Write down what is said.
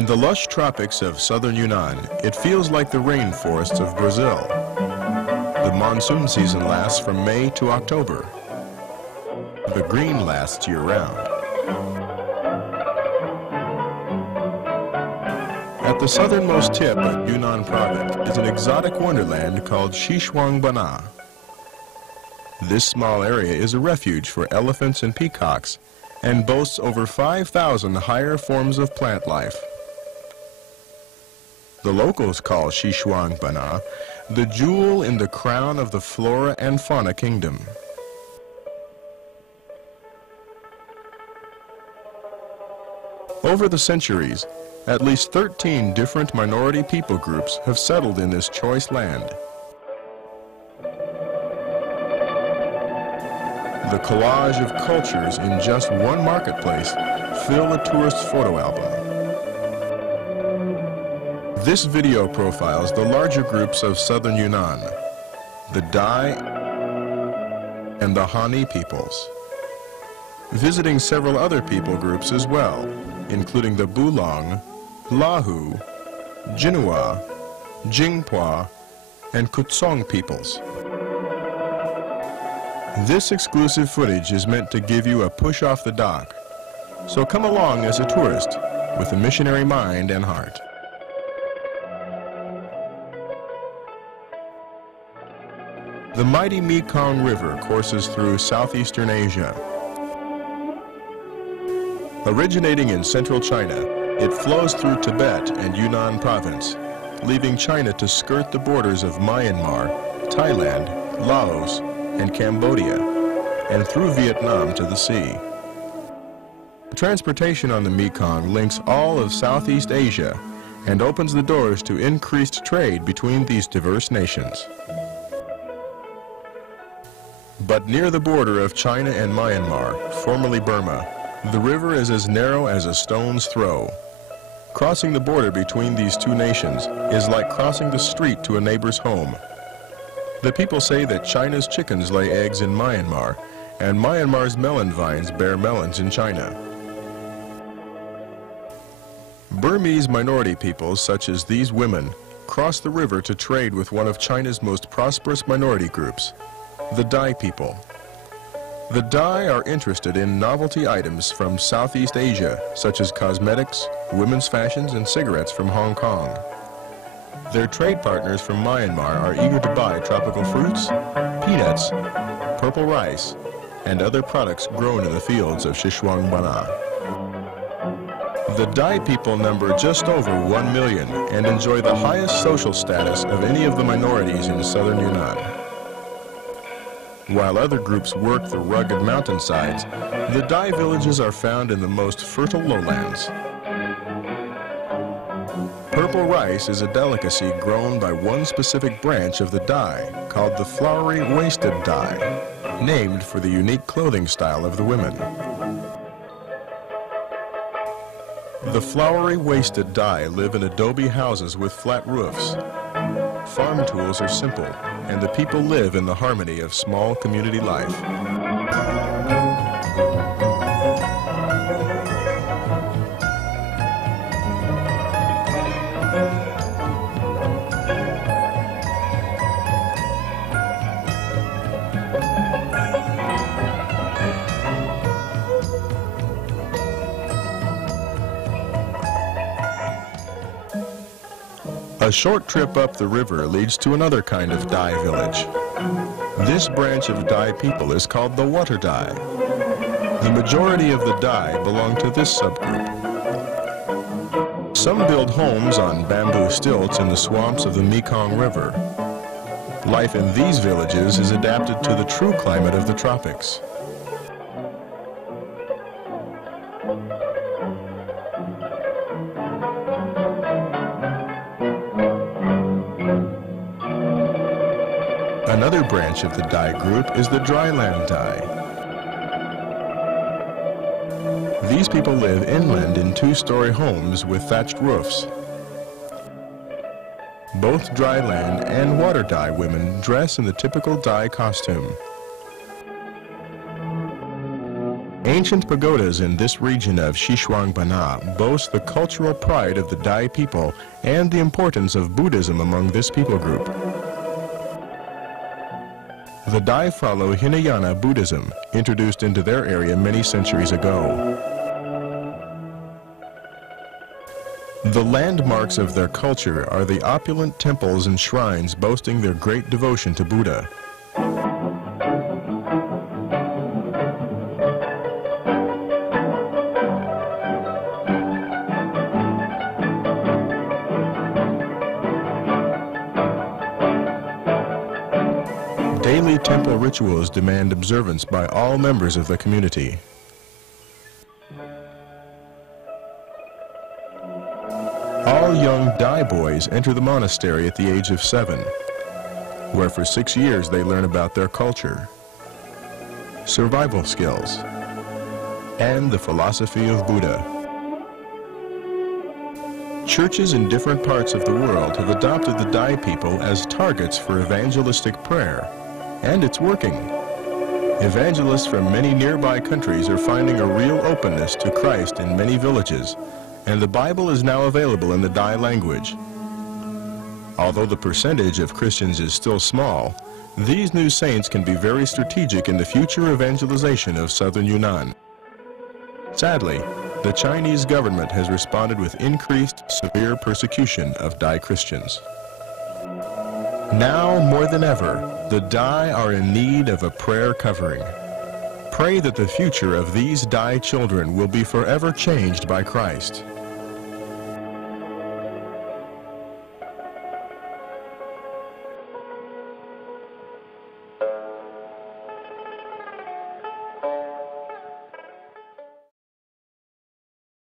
In the lush tropics of southern Yunnan, it feels like the rainforests of Brazil. The monsoon season lasts from May to October. The green lasts year-round. At the southernmost tip of Yunnan Province is an exotic wonderland called Xishuangbanna. This small area is a refuge for elephants and peacocks and boasts over 5,000 higher forms of plant life. The locals call Xishuangbanna the jewel in the crown of the flora and fauna kingdom. Over the centuries, at least 13 different minority people groups have settled in this choice land. The collage of cultures in just one marketplace fill a tourist's photo album. This video profiles the larger groups of southern Yunnan, the Dai and the Hani peoples, visiting several other people groups as well, including the Bulong, Lahu, Jinua, Jingpua, and Kutsong peoples. This exclusive footage is meant to give you a push off the dock, so come along as a tourist with a missionary mind and heart. The mighty Mekong River courses through southeastern Asia. Originating in central China, it flows through Tibet and Yunnan Province, leaving China to skirt the borders of Myanmar, Thailand, Laos, and Cambodia, and through Vietnam to the sea. Transportation on the Mekong links all of Southeast Asia and opens the doors to increased trade between these diverse nations. But near the border of China and Myanmar, formerly Burma, the river is as narrow as a stone's throw. Crossing the border between these two nations is like crossing the street to a neighbor's home. The people say that China's chickens lay eggs in Myanmar, and Myanmar's melon vines bear melons in China. Burmese minority peoples, such as these women, cross the river to trade with one of China's most prosperous minority groups, the Dai people. The Dai are interested in novelty items from Southeast Asia, such as cosmetics, women's fashions, and cigarettes from Hong Kong. Their trade partners from Myanmar are eager to buy tropical fruits, peanuts, purple rice, and other products grown in the fields of Xishuangbanna. The Dai people number just over 1 million and enjoy the highest social status of any of the minorities in southern Yunnan. While other groups work the rugged mountainsides, the Dai villages are found in the most fertile lowlands. Purple rice is a delicacy grown by one specific branch of the Dai, called the flowery waisted Dai, named for the unique clothing style of the women. The flowery waisted Dai live in adobe houses with flat roofs. Farm tools are simple, and the people live in the harmony of small community life. A short trip up the river leads to another kind of Dai village. This branch of Dai people is called the Water Dai. The majority of the Dai belong to this subgroup. Some build homes on bamboo stilts in the swamps of the Mekong River. Life in these villages is adapted to the true climate of the tropics. Another branch of the Dai group is the dryland Dai. These people live inland in two-story homes with thatched roofs. Both dryland and water Dai women dress in the typical Dai costume. Ancient pagodas in this region of Xishuangbanna boast the cultural pride of the Dai people and the importance of Buddhism among this people group. The Dai follow Hinayana Buddhism, introduced into their area many centuries ago. The landmarks of their culture are the opulent temples and shrines boasting their great devotion to Buddha. Daily temple rituals demand observance by all members of the community. All young Dai boys enter the monastery at the age of 7, where for 6 years they learn about their culture, survival skills, and the philosophy of Buddha. Churches in different parts of the world have adopted the Dai people as targets for evangelistic prayer, and it's working. Evangelists from many nearby countries are finding a real openness to Christ in many villages, and the Bible is now available in the Dai language. Although the percentage of Christians is still small, these new saints can be very strategic in the future evangelization of southern Yunnan. Sadly, the Chinese government has responded with increased severe persecution of Dai Christians. Now more than ever, the Dai are in need of a prayer covering. Pray that the future of these Dai children will be forever changed by Christ.